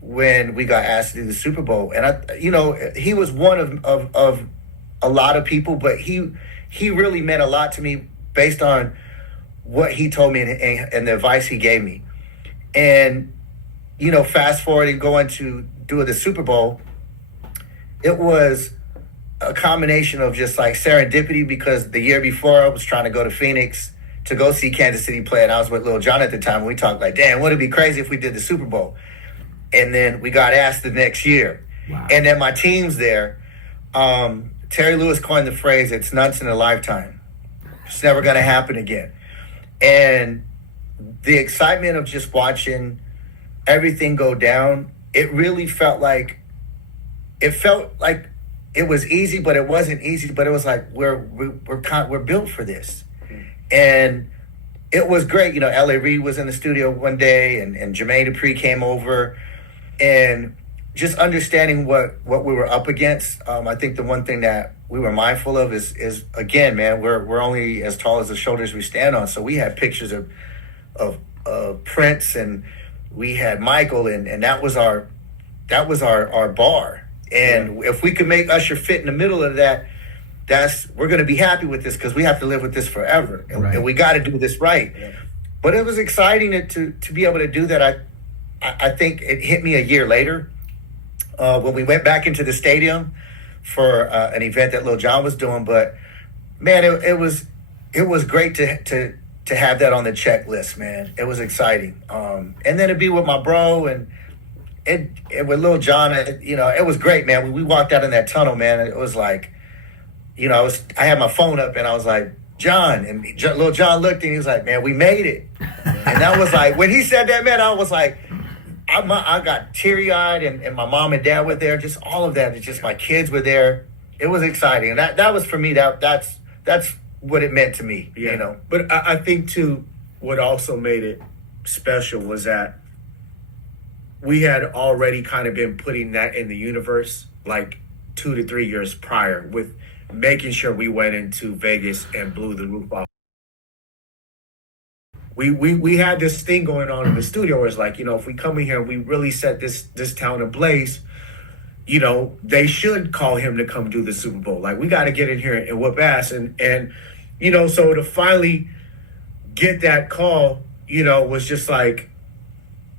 when we got asked to do the Super Bowl. And he was one of a lot of people, but he really meant a lot to me based on what he told me and the advice he gave me. And, fast forward and going to do the Super Bowl, it was a combination of just like serendipity, because the year before I was trying to go to Phoenix to go see Kansas City play, and I was with Lil Jon at the time, and we talked like, damn, would it be crazy if we did the Super Bowl? And then we got asked the next year. Wow. And then my team's there. Terry Lewis coined the phrase, it's once in a lifetime. It's never going to happen again. And the excitement of just watching everything go down, it really felt like it was easy, but it wasn't easy. But it was like we're built for this, and it was great. L.A. Reid was in the studio one day, and Jermaine Dupri came over, and just understanding what we were up against. I think the one thing that we were mindful of is again, man, we're only as tall as the shoulders we stand on. So we had pictures of Prince, and we had Michael, and that was our bar. And if we could make Usher fit in the middle of that, we're going to be happy with this, because we have to live with this forever, and we got to do this right. Yeah. But it was exciting to be able to do that. I think it hit me a year later when we went back into the stadium for an event that Lil Jon was doing. But man, it was great to have that on the checklist, man. It was exciting, and then to be with my bro and. With Lil Jon, it was great, man. When we walked out in that tunnel, man, it was like, I had my phone up and I was like, John, and Lil Jon looked and he was like, man, we made it. And that was like, when he said that, man, I was like, I got teary-eyed, and my mom and dad were there, just all of that. It's just my kids were there. It was exciting. And that was for me, that's what it meant to me, But I think too, what also made it special was that we had already kind of been putting that in the universe like 2 to 3 years prior, with making sure we went into Vegas and blew the roof off. We had this thing going on in the studio where it's like, if we come in here and we really set this town ablaze, they should call him to come do the Super Bowl. Like, we got to get in here and whoop ass. And so to finally get that call, was just like,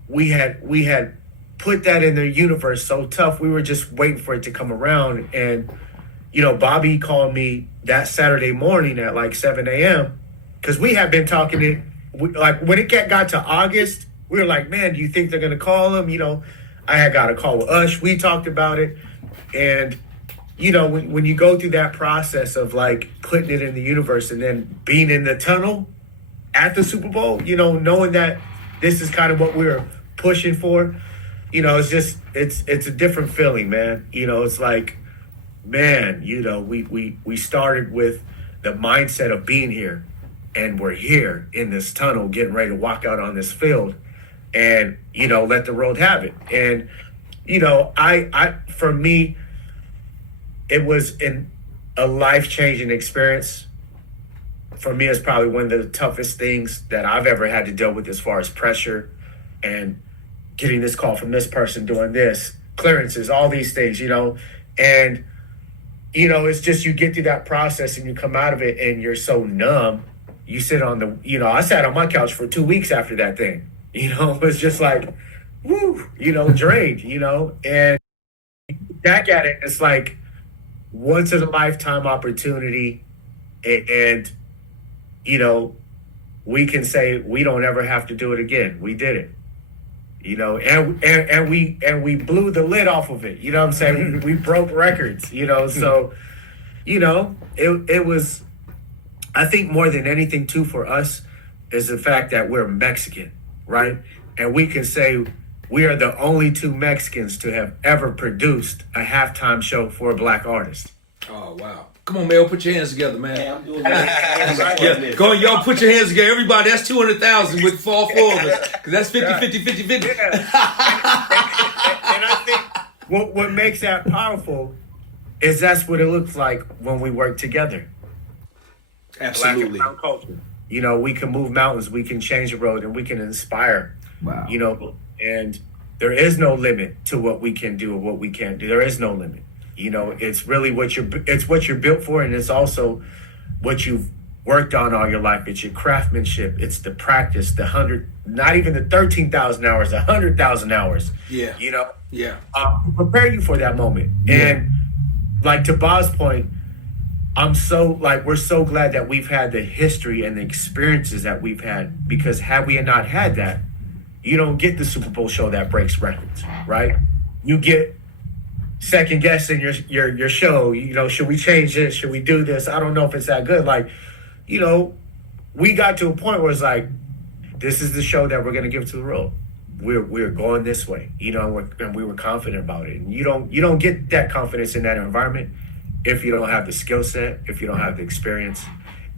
we had put that in the universe so tough. We were just waiting for it to come around. And, Bobby called me that Saturday morning at like 7 a.m. because we had been talking like when it got to August, we were like, man, do you think they're going to call him? I had got a call with Ush. We talked about it. And, when you go through that process of like putting it in the universe and then being in the tunnel at the Super Bowl, knowing that this is kind of what we're pushing for, it's just, it's a different feeling, man. It's like, man, we started with the mindset of being here, and we're here in this tunnel getting ready to walk out on this field and, let the road have it. And, for me, it was a life-changing experience. for me, it's probably one of the toughest things that I've ever had to deal with as far as pressure and getting this call from this person doing this, clearances, all these things, and it's just you get through that process and you come out of it and you're so numb. You sit on I sat on my couch for 2 weeks after that thing. It's just like, woo, drained, and back at it, it's like once in a lifetime opportunity, and we can say we don't ever have to do it again. We did it. And we blew the lid off of it. You know what I'm saying? We broke records, so, it was, I think more than anything too for us is the fact that we're Mexican, right? And we can say we are the only two Mexicans to have ever produced a halftime show for a black artist. Oh, wow. Come on, Mel, put your hands together, man. Hey, I'm doing that. Yeah, go on, y'all put your hands together. Everybody, that's 200,000 with all four of us. Because that's 50. Yeah. And I think what makes that powerful is that's what it looks like when we work together. Absolutely. Black and brown culture. We can move mountains, we can change the road, and we can inspire. Wow. And there is no limit to what we can do or what we can't do. There is no limit. It's really what you're built for, and it's also what you've worked on all your life. It's your craftsmanship. It's the practice, not even the 13,000 hours, 100,000 hours. Yeah. Yeah. Prepare you for that moment. Yeah. And like to Bob's point, we're so glad that we've had the history and the experiences that we've had, because had we not had that, you don't get the Super Bowl show that breaks records, right? You get second guessing your show. Should we change this? Should we do this? I don't know if it's that good. We got to a point where it's like, this is the show that we're going to give to the world. We're going this way, and we were confident about it. And you don't get that confidence in that environment if you don't have the skill set, if you don't have the experience.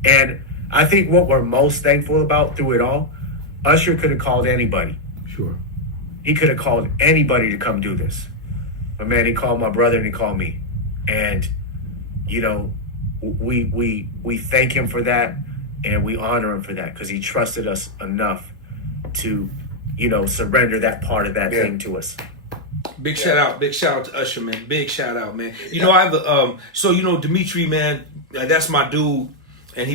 And I think what we're most thankful about through it all, Usher could have called anybody. Sure. He could have called anybody to come do this. But man, he called my brother and he called me. And, we thank him for that, and we honor him for that, because he trusted us enough to, surrender that part of that thing to us. Big shout out to Usher, man. Big shout out, man. I have a Dimitri, man, that's my dude, and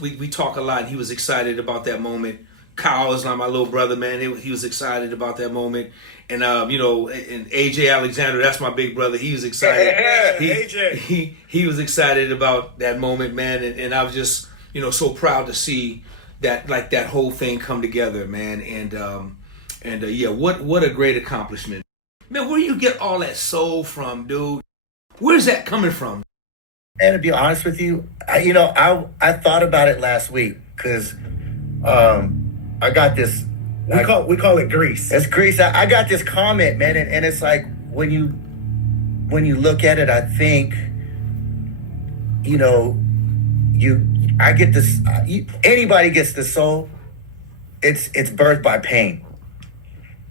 we talk a lot, and he was excited about that moment. Kyle is like my little brother, man. He was excited about that moment. And and AJ Alexander, that's my big brother. He was excited. AJ. He was excited about that moment, man. And I was just, so proud to see that whole thing come together, man. And what a great accomplishment. Man, where you get all that soul from, dude? Where's that coming from? And to be honest with you, I thought about it last week, because I got this. We call it grease. It's grease. I got this comment, man, and it's like when you look at it, I think, I get this. Anybody gets the soul. It's birthed by pain.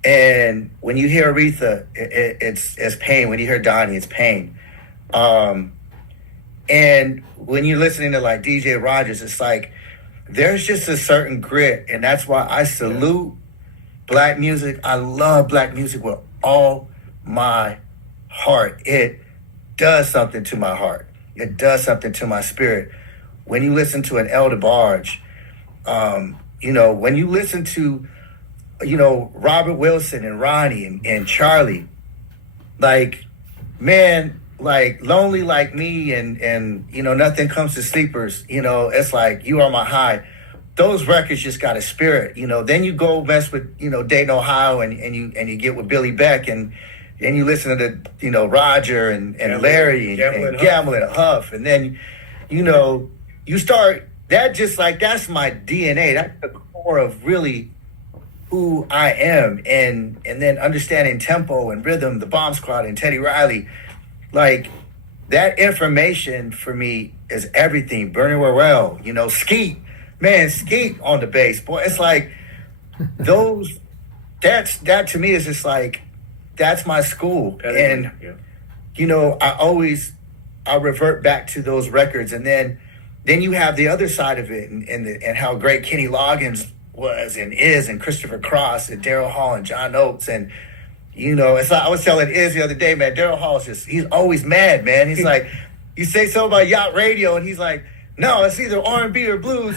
And when you hear Aretha, it's pain. When you hear Donnie, it's pain. And when you're listening to like DJ Rogers, it's like there's just a certain grit, and that's why I salute black music. I love black music with all my heart. It does something to my heart. It does something to my spirit. When you listen to an El DeBarge, when you listen to, Robert Wilson and Ronnie and Charlie, man, Lonely Like Me and Nothing Comes to Sleepers, it's like You Are My High. Those records just got a spirit, Then you go mess with, Dayton, Ohio, and you get with Billy Beck, and you listen to, Roger and Larry and Gamble and Huff. And then, you start, that's my DNA. That's the core of really who I am. And then understanding tempo and rhythm, the Bomb Squad and Teddy Riley, that information for me is everything. Bernie Worrell, Skeet. Man, Skeet on the bass, boy. It's like those. That to me is just like that's my school, and I revert back to those records, and then then you have the other side of it, and how great Kenny Loggins was and is, and Christopher Cross and Daryl Hall and John Oates. And it's like I was telling Iz the other day, man, Daryl Hall is he's always mad, man. He's like, you say something about yacht radio, and he's like, no, it's either R&B or blues.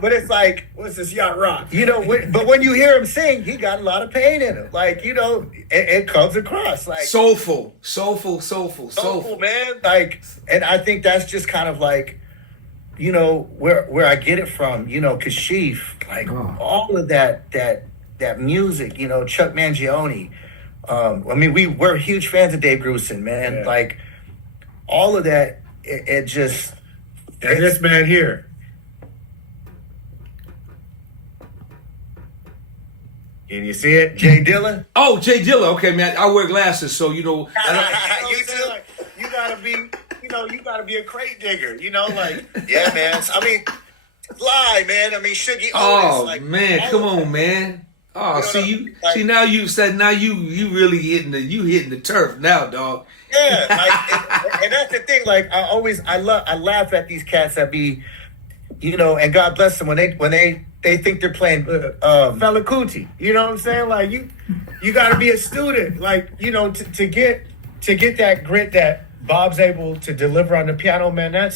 But it's like, What's this yacht rock? but when you hear him sing, he got a lot of pain in him. Like, it comes across like Soulful, man. Like, and I think that's just kind of like, where I get it from. Kashif, like all of that music. Chuck Mangione. I mean, we're huge fans of Dave Grusin, man. Yeah. Like all of that. It just. And this man here. Can you see it? Jay Dilla. Oh, Jay Dilla. Okay, man. I wear glasses, so You too. You gotta be a crate digger. Like yeah, man. I mean, lie, man. I mean, Shuggy. Oh man, come on, man. Oh, now you really hitting the turf now, dog. Yeah, and that's the thing. Like I laugh at these cats that be, and God bless them when they think they're playing Fela Kuti. You know what I'm saying? Like you got to be a student. Like to get that grit that Bob's able to deliver on the piano, man.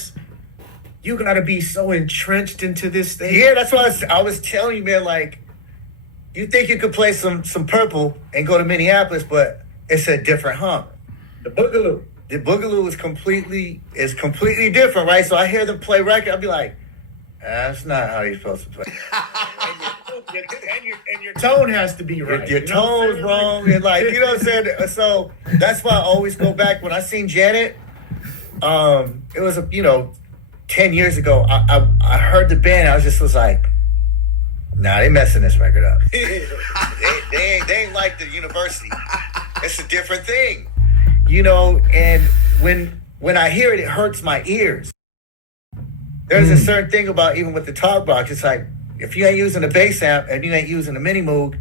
You got to be so entrenched into this thing. Yeah, that's what I was telling you, man. Like you think you could play some Purple and go to Minneapolis, but it's a different hump. The Boogaloo. The Boogaloo is completely different, right? So I hear them play record, I'll be like, that's not how you're supposed to play. and your tone has to be right. Your tone's wrong, and like you know what I'm saying. So that's why I always go back. When I seen Janet, it was 10 years ago. I heard the band. I was like, nah, they messing this record up. they ain't like the University. It's a different thing, And when I hear it, it hurts my ears. There's a certain thing about even with the talk box. It's like if you ain't using a bass amp and you ain't using a mini moog,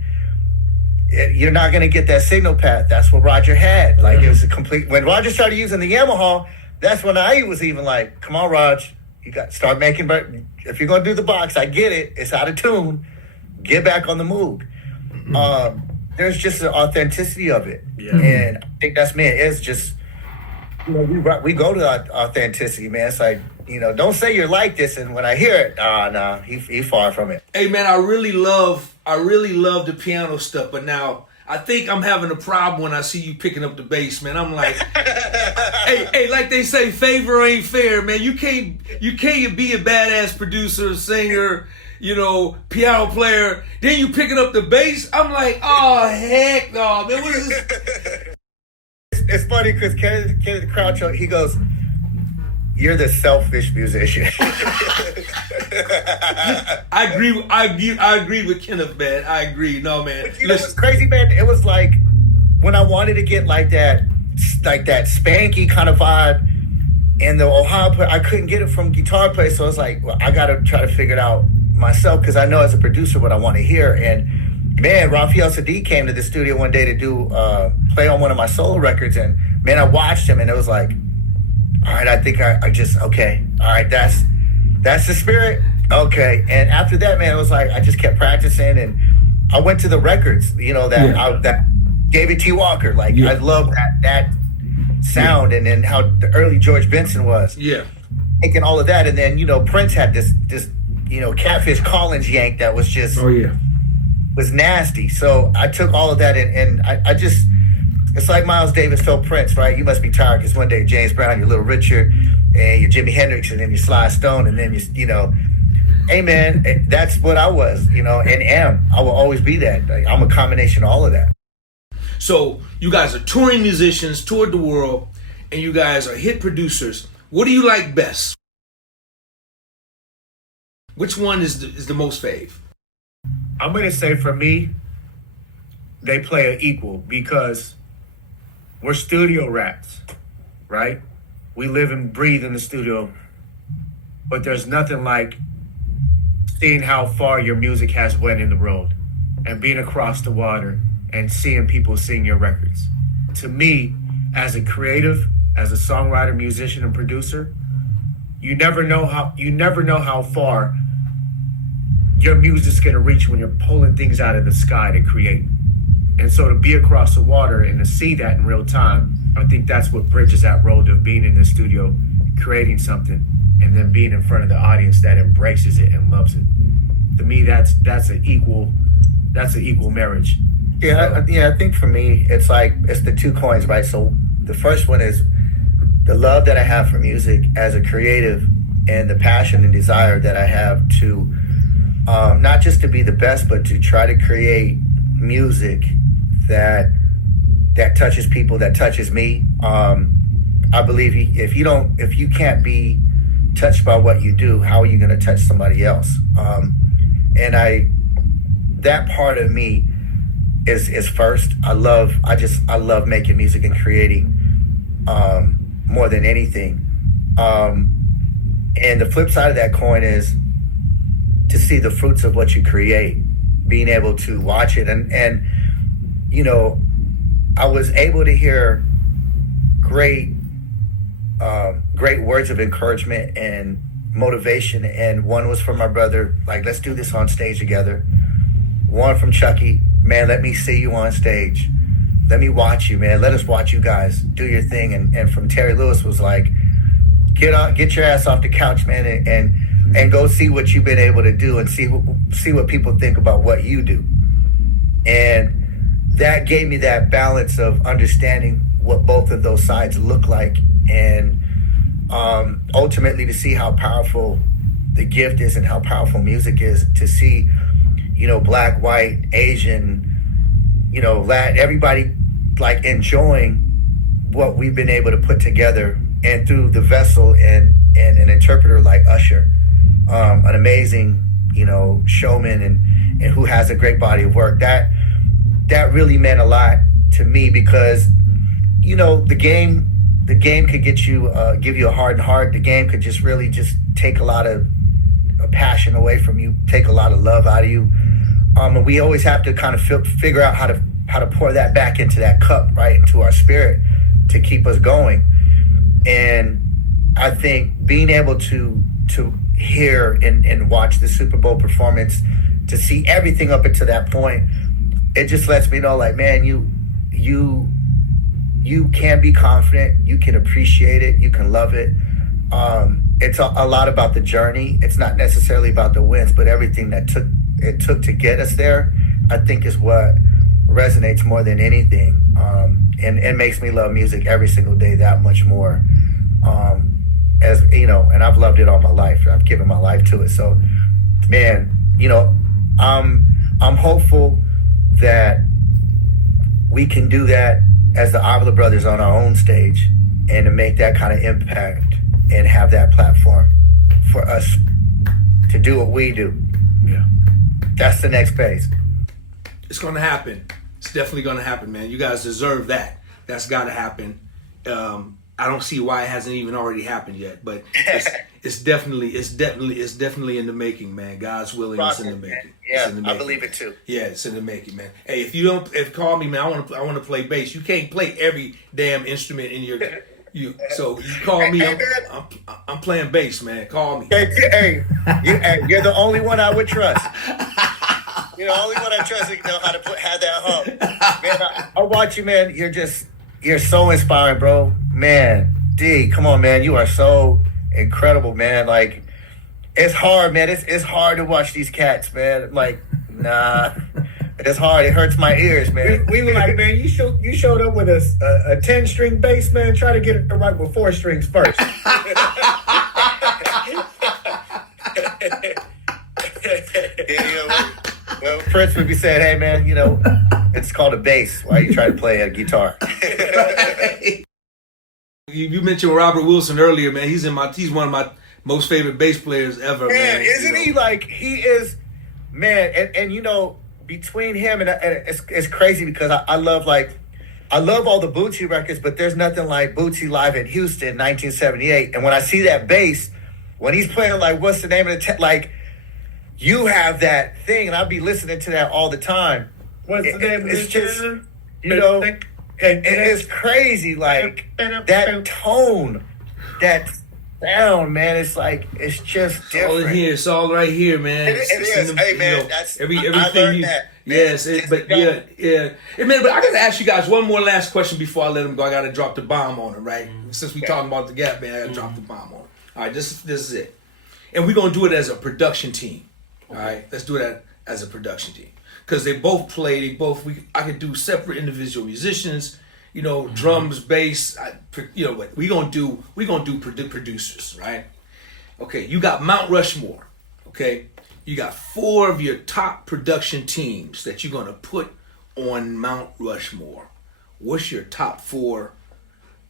you're not gonna get that signal path. That's what Roger had. Like it was a complete. When Roger started using the Yamaha, that's when I was even like, "Come on, Raj, you got to start making." But if you're gonna do the box, I get it. It's out of tune. Get back on the moog. There's just an authenticity of it, and I think that's me. It's just we go to authenticity, man. It's like. Don't say you're like this, and when I hear it, nah, he far from it. Hey man, I really love the piano stuff, but now I think I'm having a problem when I see you picking up the bass, man. I'm like, hey, like they say, favor ain't fair, man. You can't be a badass producer, singer, piano player, then you picking up the bass. I'm like, oh heck no, man. What is this? It's funny because Kenneth Crouch, he goes, "You're the selfish musician." I agree with Kenneth, man. I agree. No, man. But what's crazy, man? It was like when I wanted to get like that spanky kind of vibe in the Ohio play, I couldn't get it from guitar players. So I was like, well, I got to try to figure it out myself because I know as a producer what I want to hear. And man, Raphael Sadiq came to the studio one day to do play on one of my solo records, and man, I watched him, and it was like, all right, I think I just, okay. All right, that's the spirit. Okay. And after that, man, it was like, I just kept practicing, and I went to the records, that David T. Walker. Like, I love that sound, and then how the early George Benson was. Yeah. Taking all of that. And then, Prince had this Catfish Collins yank that was just, was nasty. So I took all of that and I just, it's like Miles Davis told Prince, right? You must be tired because one day James Brown, you're Little Richard, and you're Jimi Hendrix, and then you're Sly Stone, and then hey man, that's what I was, and am. I will always be that. I'm a combination of all of that. So you guys are touring musicians, toured the world, and you guys are hit producers. What do you like best? Which one is the most fave? I'm gonna say for me, they play an equal because we're studio rats, right? We live and breathe in the studio, but there's nothing like seeing how far your music has went in the road and being across the water and seeing people sing your records. To me, as a creative, as a songwriter, musician, and producer, you never know how far your music's gonna reach when you're pulling things out of the sky to create. And so to be across the water and to see that in real time, I think that's what bridges that road of being in the studio, creating something, and then being in front of the audience that embraces it and loves it. To me, that's an equal marriage. Yeah, I think for me, it's the two coins, right? So the first one is the love that I have for music as a creative, and the passion and desire that I have to not just to be the best, but to try to create music that touches people, that touches me. I believe if you can't be touched by what you do, how are you going to touch somebody else? That part of me is first. I love making music and creating more than anything. And the flip side of that coin is to see the fruits of what you create, being able to watch it. And you know, I was able to hear great words of encouragement and motivation. And one was from my brother, like, let's do this on stage together. One from Chucky, man, let me see you on stage. Let me watch you, man. Let us watch you guys do your thing. And from Terry Lewis was like, get your ass off the couch, man, and go see what you've been able to do and see what people think about what you do. And that gave me that balance of understanding what both of those sides look like, and ultimately to see how powerful the gift is and how powerful music is, to see, you know, black, white, Asian, you know, Latin, everybody like enjoying what we've been able to put together, and through the vessel and an interpreter like Usher, an amazing, you know, showman and who has a great body of work. That really meant a lot to me, because, you know, the game could get you, give you a hardened heart. The game could just really just take a lot of passion away from you, take a lot of love out of you. And we always have to kind of figure out how to pour that back into that cup, right, into our spirit to keep us going. And I think being able to hear and watch the Super Bowl performance, to see everything up until that point, it just lets me know, like, man, you can be confident, you can appreciate it, you can love it. It's a lot about the journey. It's not necessarily about the wins, but everything that it took to get us there, I think, is what resonates more than anything, and makes me love music every single day that much more. As you know, and I've loved it all my life. I've given my life to it. So, man, you know, I'm hopeful that we can do that as the Avila Brothers on our own stage, and to make that kind of impact and have that platform for us to do what we do. Yeah. That's the next phase. It's going to happen. It's definitely going to happen, man. You guys deserve that. That's got to happen. I don't see why it hasn't even already happened yet, but it's definitely in the making, man. God's willing, it's in the making. Yeah, It's in the making. I believe it too. Yeah, it's in the making, man. Hey, if call me, man, I want to play bass. You can't play every damn instrument in your so you call me. I'm playing bass, man. Call me. Hey, you're the only one I would trust. You're the only one I trust that know how to have that hump. Man, I watch you, man. You're so inspiring, bro. Man, D, come on, man. You are so incredible, man. Like, it's hard, man. It's hard to watch these cats, man. Like, nah, it's hard. It hurts my ears, man. We were like, man, you showed up with a 10-string bass, man. Try to get it right with 4 strings first. Well, Prince would be saying, hey, man, you know, it's called a bass. Why are you trying to play a guitar? You mentioned Robert Wilson earlier, man. He's one of my most favorite bass players ever, man. Isn't he? Like, he is, man. And you know, between him and it's crazy, because I love all the Bootsy records, but there's nothing like Bootsy live in Houston, 1978. And when I see that bass, when he's playing, like, what's the name of the like, you have that thing, and I'll be listening to that all the time. What's the name of It's this just, tune? you know, it's crazy, like, that tone, that sound, man. It's like it's just All in different. here, it's all right here, man. It is. in Hey, you man, know, that's I everything learned you. that. Man. Yes, Just but go. yeah. Hey, man, but I gotta ask you guys one more last question before I let him go. I gotta drop the bomb on him, right? Since we talking about the Gap, man, I gotta drop the bomb on him. All right, this is it, and we're gonna do it as a production team. All right, let's do that as a production team because they both play. I could do separate individual musicians. You know, drums, bass. You know what? We gonna do producers, right? Okay, you got Mount Rushmore. Okay, you got 4 of your top production teams that you're gonna put on Mount Rushmore. What's your top 4?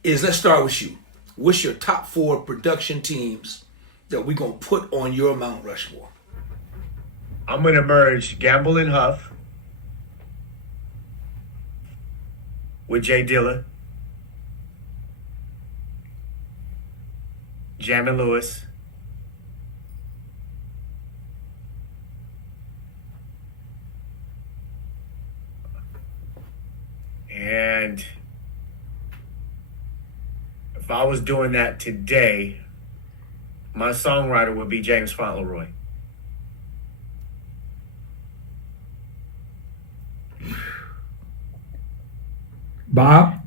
Let's start with you. What's your top 4 production teams that we're gonna put on your Mount Rushmore? I'm gonna merge Gamble and Huff with Jay Dilla, Jam and Lewis, and if I was doing that today, my songwriter would be James Fauntleroy. Bob?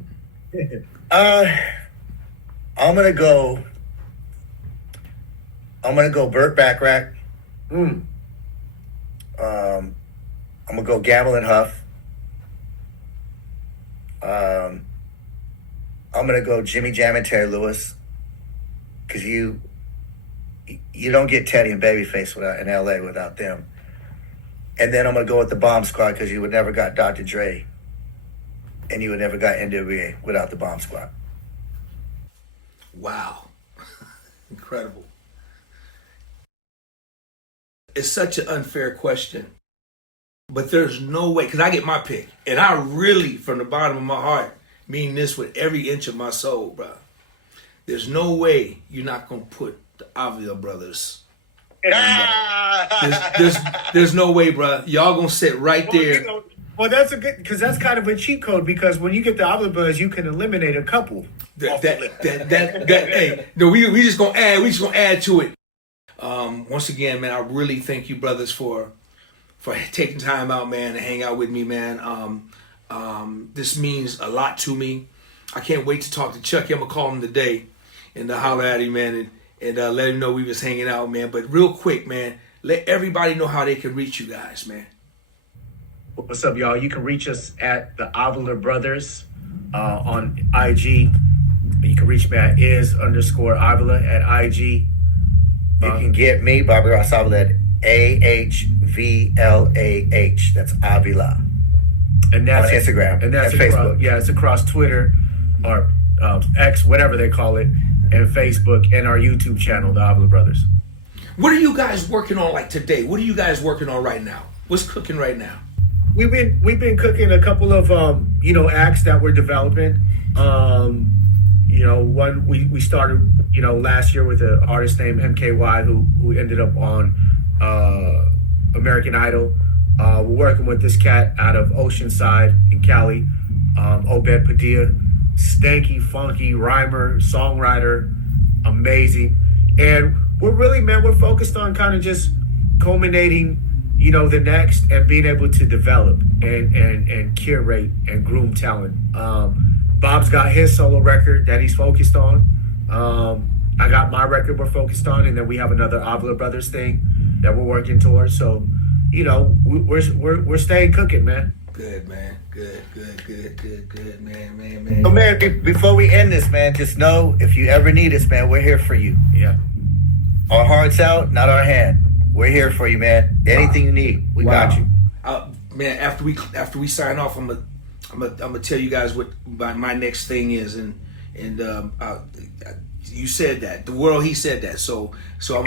I'm gonna go Burt Bacharach. Mm. I'm gonna go Gamble and Huff. I'm gonna go Jimmy Jam and Terry Lewis, because you don't get Teddy and Babyface in LA without them. And then I'm gonna go with the Bomb Squad, because you would never got Dr. Dre, and you would never got NWA without the Bomb Squad. Wow. Incredible. It's such an unfair question. But there's no way, because I get my pick. And I really, from the bottom of my heart, mean this with every inch of my soul, bro. There's no way you're not going to put the Avila Brothers. There's no way, bro. Y'all going to sit right there. Well, that's a good, because that's kind of a cheat code, because when you get the Avila Brothers, you can eliminate a couple. Hey, no, we just gonna add to it. Once again, man, I really thank you, brothers, for taking time out, man, to hang out with me, man. This means a lot to me. I can't wait to talk to Chucky. I'm gonna call him today and holler at him, man, and let him know we was hanging out, man. But real quick, man, let everybody know how they can reach you guys, man. What's up, y'all? You can reach us at the Avila Brothers on IG. You can reach me at is_Avila at IG. You can get me, Bobby Ross Avila, at AHVLAH. That's Avila. And that's on Instagram and that's and Facebook. It's across Twitter or X, whatever they call it, and Facebook, and our YouTube channel, the Avila Brothers. What are you guys working on like today? What are you guys working on right now? What's cooking right now? We've been cooking a couple of acts that we're developing. One we started last year with an artist named MKY who ended up on American Idol. We're working with this cat out of Oceanside in Cali, Obed Padilla, stanky, funky rhymer, songwriter, amazing. And we're focused on kind of just culminating the next, and being able to develop and curate and groom talent. Bob's got his solo record that he's focused on. I got my record we're focused on, and then we have another Avila Brothers thing that we're working towards. So, we're staying cooking, man. Good, man. Good, man. So, man, before we end this, man, just know, if you ever need us, man, we're here for you. Yeah. Our hearts out, not our hand. We're here for you, man. Anything you need, we got you. Man, after we sign off, I'm gonna tell you guys what my next thing is, and you said that he said that, so I'm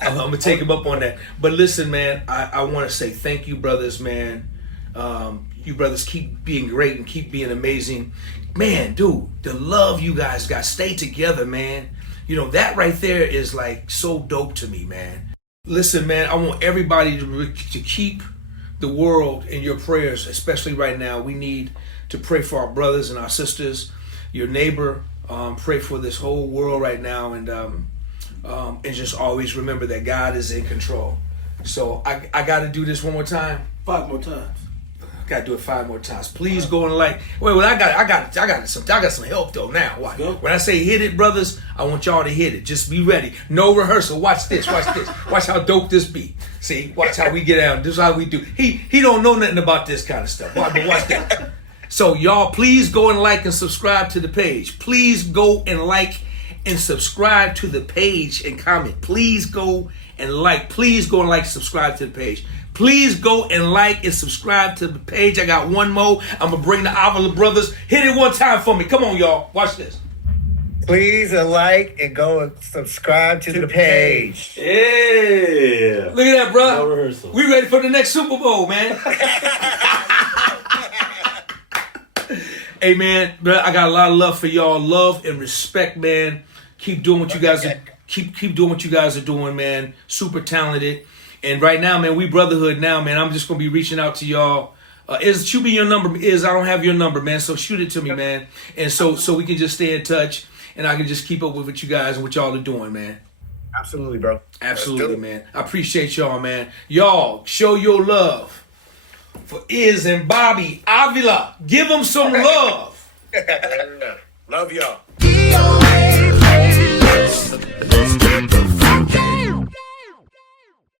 gonna take him up on that. But listen, man, I want to say thank you, brothers, man. You brothers keep being great and keep being amazing, man. Dude, the love you guys got, stay together, man. That right there is like so dope to me, man. Listen, man, I want everybody to keep the world in your prayers, especially right now. We need to pray for our brothers and our sisters, your neighbor, Pray for this whole world right now, and just always remember that God is in control. So I got to do this one more time. 5 more times. Gotta do it 5 more times. Please go and like. Wait, I got some help though. Now, watch. When I say hit it, brothers, I want y'all to hit it. Just be ready. No rehearsal. Watch this. Watch this. Watch how dope this be. See, watch how we get out. This is how we do. He don't know nothing about this kind of stuff. But watch this. So y'all, please go and like and subscribe to the page. Please go and like and subscribe to the page and comment. Please go and like. Please go and like and subscribe to the page. Please go and like and subscribe to the page. I got one more. I'm going to bring the Avila Brothers. Hit it one time for me. Come on, y'all. Watch this. Please like and go and subscribe to the page. Yeah. Look at that, bro. No rehearsal. We ready for the next Super Bowl, man. Hey, man, bro, I got a lot of love for y'all. Love and respect, man. Keep doing what you guys are. Keep doing what you guys are doing, man. Super talented. And right now, man, we brotherhood now, man. I'm just going to be reaching out to y'all. Shoot me your number. I don't have your number, man. So shoot it to me, man. And so we can just stay in touch. And I can just keep up with what you guys and what y'all are doing, man. Absolutely, bro. Absolutely, man. I appreciate y'all, man. Y'all, show your love for Iz and Bobby Avila. Give them some love. Love y'all. DOA.